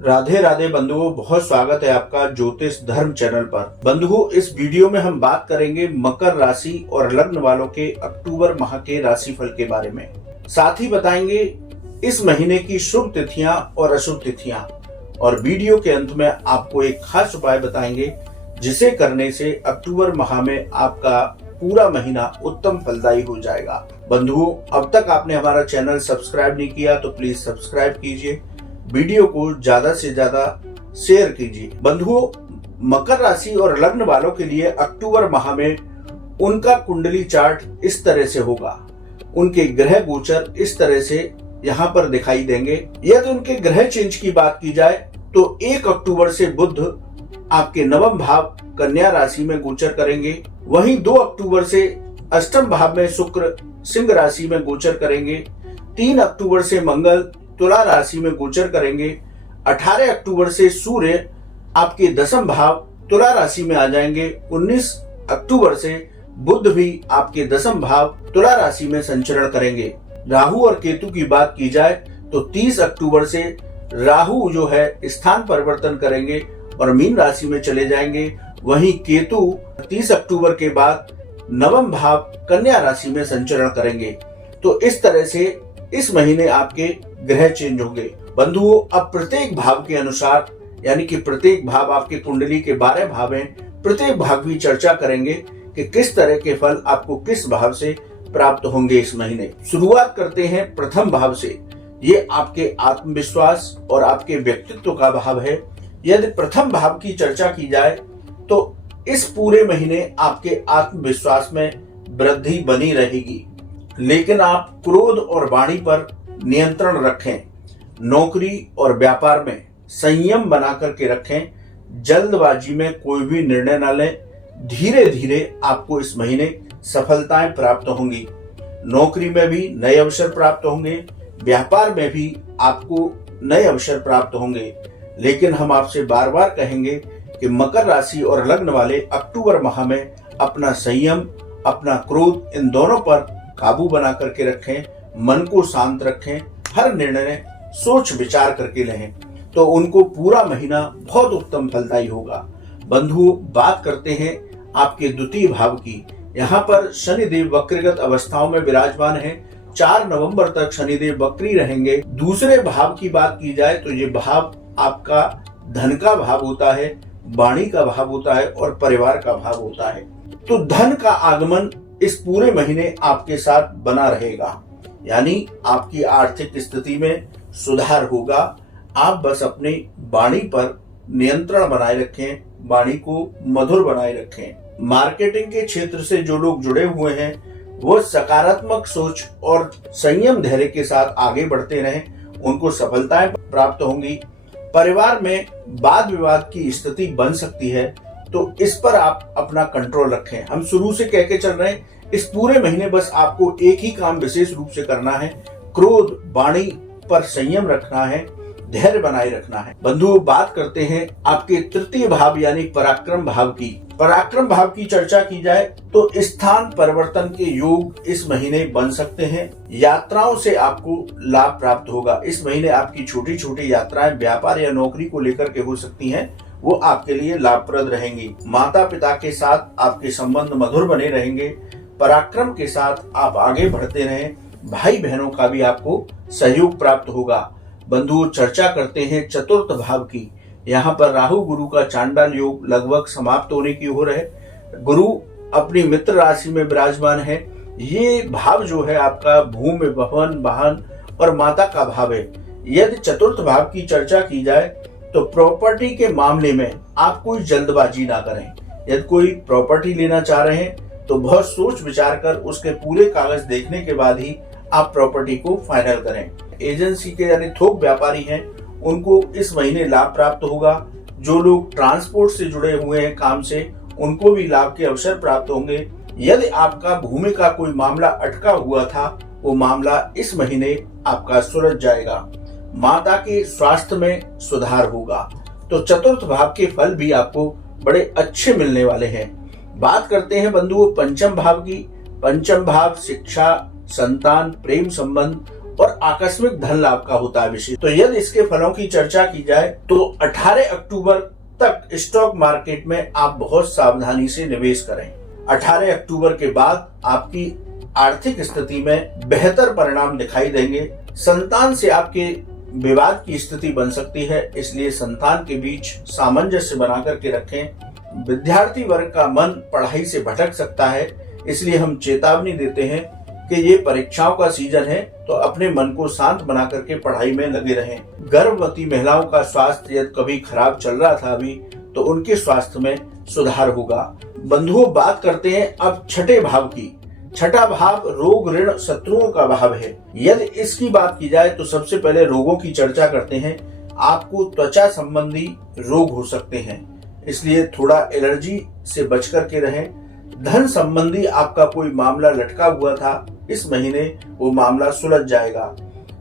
राधे राधे बंधुओं, बहुत स्वागत है आपका ज्योतिष धर्म चैनल पर। बंधुओं, इस वीडियो में हम बात करेंगे मकर राशि और लग्न वालों के अक्टूबर माह के राशिफल के बारे में। साथ ही बताएंगे इस महीने की शुभ तिथियां और अशुभ तिथियां, और वीडियो के अंत में आपको एक खास उपाय बताएंगे जिसे करने से अक्टूबर माह में आपका पूरा महीना उत्तम फलदायी हो जाएगा। बंधुओं, अब तक आपने हमारा चैनल सब्सक्राइब नहीं किया तो प्लीज सब्सक्राइब कीजिए, वीडियो को ज्यादा से ज्यादा शेयर कीजिए। बंधुओं, मकर राशि और लग्न वालों के लिए अक्टूबर माह में उनका कुंडली चार्ट इस तरह से होगा। उनके ग्रह गोचर इस तरह से यहाँ पर दिखाई देंगे। यदि उनके ग्रह चेंज की बात की जाए तो 1 अक्टूबर से बुध आपके नवम भाव कन्या राशि में गोचर करेंगे। वहीं 2 अक्टूबर से अष्टम भाव में शुक्र सिंह राशि में गोचर करेंगे। 3 अक्टूबर से मंगल तुला राशि में गोचर करेंगे। 18 अक्टूबर से सूर्य आपके दसम भाव तुला राशि में आ जाएंगे। 19 अक्टूबर से बुध भी आपके दसम भाव तुला राशि में संचरण करेंगे। राहु और केतु की बात की जाए तो 30 अक्टूबर से राहु जो है स्थान परिवर्तन करेंगे और मीन राशि में चले जाएंगे। वहीं केतु 30 अक्टूबर के बाद नवम भाव कन्या राशि में संचरण करेंगे। तो इस तरह से इस महीने आपके ग्रह चेंज होंगे। बंधुओं, अब प्रत्येक भाव के अनुसार, यानी कि प्रत्येक भाव आपके कुंडली के 12 भाव हैं, प्रत्येक भाव की चर्चा करेंगे कि किस तरह के फल आपको किस भाव से प्राप्त होंगे इस महीने। शुरुआत करते हैं प्रथम भाव से। ये आपके आत्मविश्वास और आपके व्यक्तित्व का भाव है। यदि प्रथम भाव की चर्चा की जाए तो इस पूरे महीने आपके आत्मविश्वास में वृद्धि बनी रहेगी, लेकिन आप क्रोध और वाणी पर नियंत्रण रखें। नौकरी और व्यापार में संयम बना करके रखें। जल्दबाजी में कोई भी निर्णय न लें। धीरे धीरे आपको इस महीने सफलताएं प्राप्त होंगी। नौकरी में भी नए अवसर प्राप्त होंगे, व्यापार में भी आपको नए अवसर प्राप्त होंगे। लेकिन हम आपसे बार बार कहेंगे कि मकर राशि और लग्न वाले अक्टूबर माह में अपना संयम, अपना क्रोध, इन दोनों पर काबू बना करके रखें। मन को शांत रखें। हर निर्णय सोच विचार करके लें तो उनको पूरा महीना बहुत उत्तम फलदायी होगा। बंधुओं, बात करते हैं आपके द्वितीय भाव की। यहाँ पर शनिदेव वक्रीगत अवस्थाओं में विराजमान है। 4 नवंबर तक शनिदेव वक्री रहेंगे। दूसरे भाव की बात की जाए तो ये भाव आपका धन का भाव होता है, वाणी का भाव होता है और परिवार का भाव होता है। तो धन का आगमन इस पूरे महीने आपके साथ बना रहेगा, यानी आपकी आर्थिक स्थिति में सुधार होगा। आप बस अपनी वाणी पर नियंत्रण बनाए रखें, वाणी को मधुर बनाए रखें। मार्केटिंग के क्षेत्र से जो लोग जुड़े हुए हैं वो सकारात्मक सोच और संयम धैर्य के साथ आगे बढ़ते रहें, उनको सफलताएं प्राप्त होंगी। परिवार में वाद विवाद की स्थिति बन सकती है, तो इस पर आप अपना कंट्रोल रखें। हम शुरू से कह के चल रहे हैं, इस पूरे महीने बस आपको एक ही काम विशेष रूप से करना है, क्रोध वाणी पर संयम रखना है, धैर्य बनाए रखना है। बंधुओं, बात करते हैं आपके तृतीय भाव यानी पराक्रम भाव की। पराक्रम भाव की चर्चा की जाए तो स्थान परिवर्तन के योग इस महीने बन सकते हैं। यात्राओं से आपको लाभ प्राप्त होगा। इस महीने आपकी छोटी छोटी यात्राएं व्यापार या नौकरी को लेकर के हो सकती हैं, वो आपके लिए लाभप्रद रहेंगी। माता पिता के साथ आपके संबंध मधुर बने रहेंगे। पराक्रम के साथ आप आगे बढ़ते रहें। भाई बहनों का भी आपको सहयोग प्राप्त होगा। बंधुओं, चर्चा करते हैं चतुर्थ भाव की। यहाँ पर राहु गुरु का चांडाल योग लगभग समाप्त होने की ओर है। गुरु अपनी मित्र राशि में विराजमान है। ये भाव जो है आपका भूमि, भवन, वाहन और माता का भाव है। यदि चतुर्थ भाव की चर्चा की जाए तो प्रॉपर्टी के मामले में आप कोई जल्दबाजी ना करें। यदि कोई प्रॉपर्टी लेना चाह रहे हैं तो बहुत सोच विचार कर उसके पूरे कागज देखने के बाद ही आप प्रॉपर्टी को फाइनल करें। एजेंसी के यानी थोक व्यापारी हैं, उनको इस महीने लाभ प्राप्त होगा। जो लोग ट्रांसपोर्ट से जुड़े हुए हैं काम से, उनको भी लाभ के अवसर प्राप्त होंगे। यदि आपका भूमि का कोई मामला अटका हुआ था, वो मामला इस महीने आपका सुलझ जाएगा। माता के स्वास्थ्य में सुधार होगा। तो चतुर्थ भाव के फल भी आपको बड़े अच्छे मिलने वाले हैं। बात करते हैं बंधुओं पंचम भाव की। पंचम भाव शिक्षा, संतान, प्रेम संबंध और आकस्मिक धन लाभ का होता है विशेष। तो यदि इसके फलों की चर्चा की जाए तो 18 अक्टूबर तक स्टॉक मार्केट में आप बहुत सावधानी से निवेश करें। 18 अक्टूबर के बाद आपकी आर्थिक स्थिति में बेहतर परिणाम दिखाई देंगे। संतान से आपके विवाद की स्थिति बन सकती है, इसलिए संतान के बीच सामंजस्य बनाकर के रखें। विद्यार्थी वर्ग का मन पढ़ाई से भटक सकता है, इसलिए हम चेतावनी देते हैं कि ये परीक्षाओं का सीजन है, तो अपने मन को शांत बना करके पढ़ाई में लगे रहें। गर्भवती महिलाओं का स्वास्थ्य यदि कभी खराब चल रहा था अभी, तो उनके स्वास्थ्य में सुधार होगा। बंधुओं, बात करते हैं अब छठे भाव की। छठा भाव रोग ऋण शत्रुओं का भाव है। यदि इसकी बात की जाए तो सबसे पहले रोगों की चर्चा करते हैं। आपको त्वचा संबंधी रोग हो सकते हैं, इसलिए थोड़ा एलर्जी से बच करके रहें। धन संबंधी आपका कोई मामला लटका हुआ था, इस महीने वो मामला सुलझ जाएगा,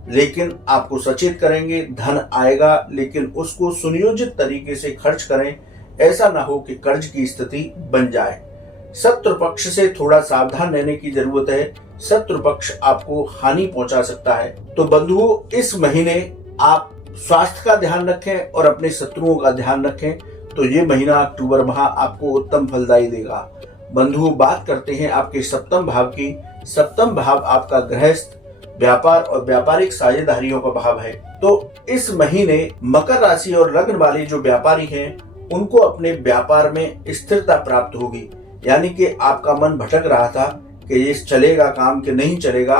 लेकिन आपको सचेत करेंगे धन आएगा, लेकिन उसको सुनियोजित तरीके से खर्च करें, ऐसा ना हो कि कर्ज की स्थिति बन जाए। शत्रु पक्ष से थोड़ा सावधान रहने की जरूरत है। शत्रु पक्ष आपको हानि पहुंचा सकता है। तो बंधुओं, इस महीने आप स्वास्थ्य का ध्यान रखें और अपने शत्रुओं का ध्यान रखें, तो ये महीना अक्टूबर माह आपको उत्तम फलदायी देगा। बंधुओं, बात करते हैं आपके सप्तम भाव की। सप्तम भाव आपका गृहस्थ, व्यापार और व्यापारिक साझेदारियों का भाव है। तो इस महीने मकर राशि और लग्न वाले जो व्यापारी हैं, उनको अपने व्यापार में स्थिरता प्राप्त होगी। यानी कि आपका मन भटक रहा था कि ये चलेगा काम कि नहीं चलेगा,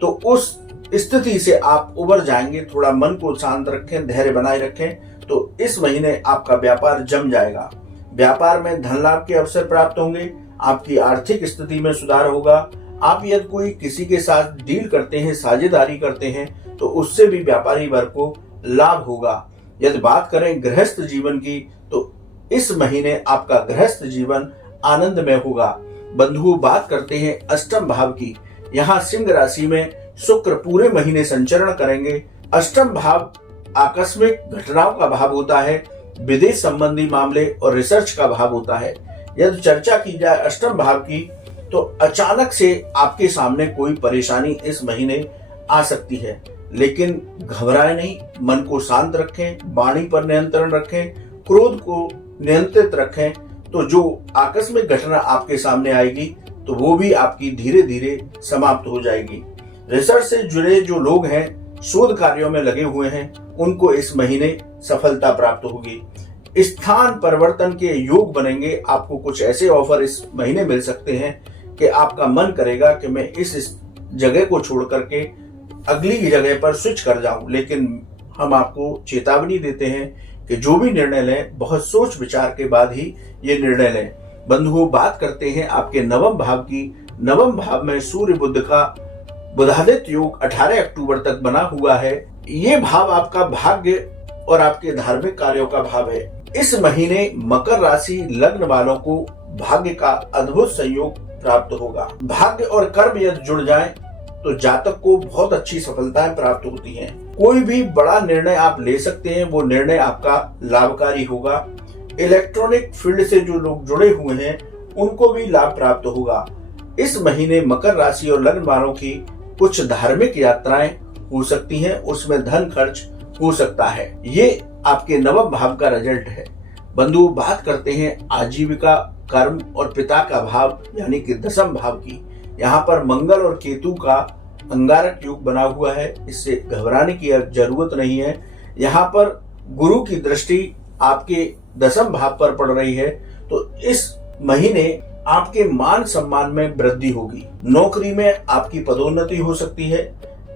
तो उस स्थिति से आप उबर जाएंगे। थोड़ा मन को शांत रखें, धैर्य बनाए रखें, तो इस महीने आपका व्यापार जम जाएगा। व्यापार में धन लाभ के अवसर प्राप्त होंगे, आपकी आर्थिक स्थिति में सुधार होगा। आप यदि कोई किसी के साथ डील करते हैं, साझेदारी करते हैं, तो उससे भी व्यापारी वर्ग को लाभ होगा। यदि बात करें गृहस्थ जीवन की, तो इस महीने आपका गृहस्थ जीवन आनंदमय होगा। बंधुओं, बात करते हैं अष्टम भाव की। यहाँ सिंह राशि में शुक्र पूरे महीने संचरण करेंगे। अष्टम भाव आकस्मिक घटनाओं का भाव होता है, विदेश संबंधी मामले और रिसर्च का भाव होता है। यदि चर्चा की जाए अष्टम भाव की, तो अचानक से आपके सामने कोई परेशानी इस महीने आ सकती है, लेकिन घबराएं नहीं, मन को शांत रखें, वाणी पर नियंत्रण रखें, क्रोध को नियंत्रित रखें। तो जो आकस्मिक घटना आपके सामने आएगी, तो वो भी आपकी धीरे धीरे समाप्त हो जाएगी। रिसर्च से जुड़े जो लोग हैं, शोध कार्यों में लगे हुए हैं, उनको इस महीने सफलता प्राप्त होगी। स्थान परिवर्तन के योग बनेंगे। आपको कुछ ऐसे ऑफर इस महीने मिल सकते हैं कि आपका मन करेगा कि मैं इस जगह को छोड़ करके अगली जगह पर स्विच कर जाऊं, लेकिन हम आपको चेतावनी देते हैं कि जो भी निर्णय लें, बहुत सोच विचार के बाद ही ये निर्णय लें। बंधुओं, बात करते हैं आपके नवम भाव की। नवम भाव में सूर्य बुध का बुधादित्य योग 18 अक्टूबर तक बना हुआ है। ये भाव आपका भाग्य और आपके धार्मिक कार्यों का भाव है। इस महीने मकर राशि लग्न वालों को भाग्य का अद्भुत संयोग प्राप्त होगा। भाग्य और कर्म यदि जुड़ जाएं, तो जातक को बहुत अच्छी सफलताएं प्राप्त होती हैं। कोई भी बड़ा निर्णय आप ले सकते हैं, वो निर्णय आपका लाभकारी होगा। इलेक्ट्रॉनिक फील्ड से जो लोग जुड़े हुए हैं, उनको भी लाभ प्राप्त होगा। इस महीने मकर राशि और लग्न वालों की कुछ धार्मिक यात्राएं हो सकती हैं, उसमें धन खर्च हो सकता है। ये आपके नवम भाव का रिजल्ट है। बंधु, बात करते हैं आजीविका, कर्म और पिता का भाव यानी कि दशम भाव की। यहाँ पर मंगल और केतु का अंगारक योग बना हुआ है, इससे घबराने की जरूरत नहीं है। यहाँ पर गुरु की दृष्टि आपके दशम भाव पर पड़ रही है, तो इस महीने आपके मान सम्मान में वृद्धि होगी। नौकरी में आपकी पदोन्नति हो सकती है।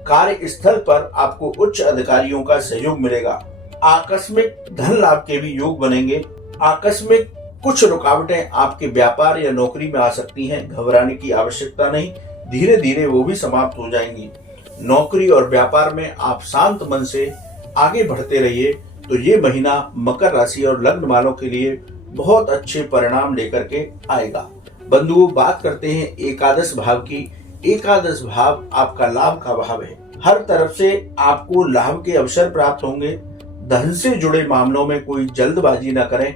कार्यस्थल पर आपको उच्च अधिकारियों का सहयोग मिलेगा। आकस्मिक धन लाभ के भी योग बनेंगे। आकस्मिक कुछ रुकावटें आपके व्यापार या नौकरी में आ सकती हैं, घबराने की आवश्यकता नहीं, धीरे धीरे वो भी समाप्त हो जाएंगी। नौकरी और व्यापार में आप शांत मन से आगे बढ़ते रहिए, तो ये महीना मकर राशि और लग्न वालों के लिए बहुत अच्छे परिणाम लेकर के आएगा। बंधुओं, बात करते हैं एकादश भाव की। एकादश भाव आपका लाभ का भाव है। हर तरफ से आपको लाभ के अवसर प्राप्त होंगे। धन से जुड़े मामलों में कोई जल्दबाजी न करें।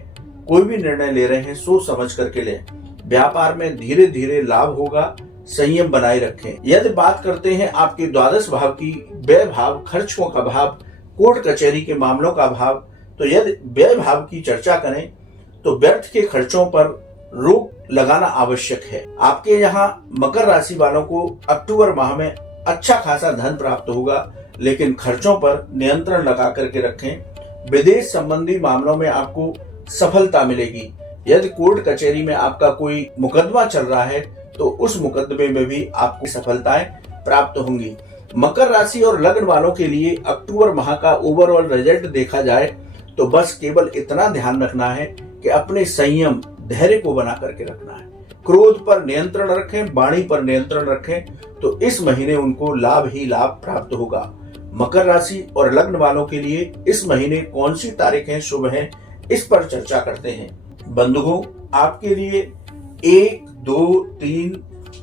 कोई भी निर्णय ले रहे हैं, सोच समझ करके लें। व्यापार में धीरे धीरे लाभ होगा। संयम बनाए रखें। यदि बात करते हैं आपके द्वादश भाव की, व्यय भाव, खर्चों का भाव, कोर्ट कचहरी के मामलों का भाव, तो यदि व्यय भाव की चर्चा करें तो व्यर्थ के खर्चों पर रोक लगाना आवश्यक है। आपके यहाँ मकर राशि वालों को अक्टूबर माह में अच्छा खासा धन प्राप्त होगा, लेकिन खर्चों पर नियंत्रण लगा करके रखें। विदेश संबंधी मामलों में आपको सफलता मिलेगी। यदि कोर्ट कचहरी में आपका कोई मुकदमा चल रहा है तो उस मुकदमे में भी आपको सफलताएं प्राप्त होंगी। मकर राशि और लग्न वालों के लिए अक्टूबर माह का ओवरऑल रिजल्ट देखा जाए तो बस केवल इतना ध्यान रखना है कि अपने संयम, धैर्य को बना करके रखना है। क्रोध पर नियंत्रण रखें, वाणी पर नियंत्रण रखें, तो इस महीने उनको लाभ ही लाभ प्राप्त होगा। मकर राशि और लग्न वालों के लिए इस महीने कौन सी तारीखें शुभ हैं, इस पर चर्चा करते हैं। बंधुओं, आपके लिए 1, 2, 3,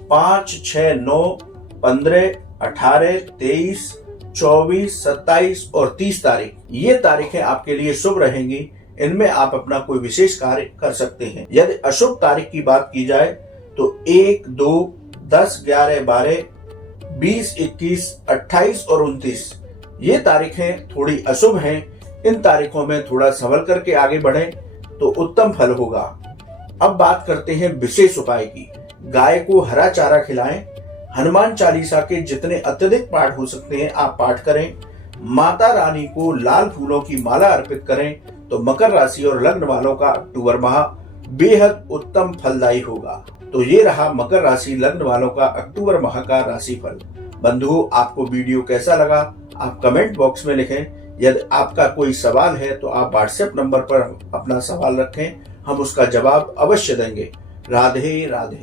5, 6, 9, 15, 18, 23, 24, 27 और 30 तारीख, ये तारीखें आपके लिए शुभ रहेंगी। इनमें आप अपना कोई विशेष कार्य कर सकते हैं। यदि अशुभ तारीख की बात की जाए तो 1, 2, 10, 11, 12, 20, 21, 28 और 29, ये तारीखें थोड़ी अशुभ हैं। इन तारीखों में थोड़ा संभल करके आगे बढ़ें तो उत्तम फल होगा। अब बात करते हैं विशेष उपाय की। गाय को हरा चारा खिलाएं। हनुमान चालीसा के जितने अत्यधिक पाठ हो सकते हैं आप पाठ करें। माता रानी को लाल फूलों की माला अर्पित करें तो मकर राशि और लग्न वालों का अक्टूबर माह बेहद उत्तम फलदायी होगा। तो ये रहा मकर राशि लग्न वालों का अक्टूबर माह का राशिफल। बंधुओं, आपको वीडियो कैसा लगा आप कमेंट बॉक्स में लिखें। यदि आपका कोई सवाल है तो आप व्हाट्सएप नंबर पर अपना सवाल रखें, हम उसका जवाब अवश्य देंगे। राधे राधे।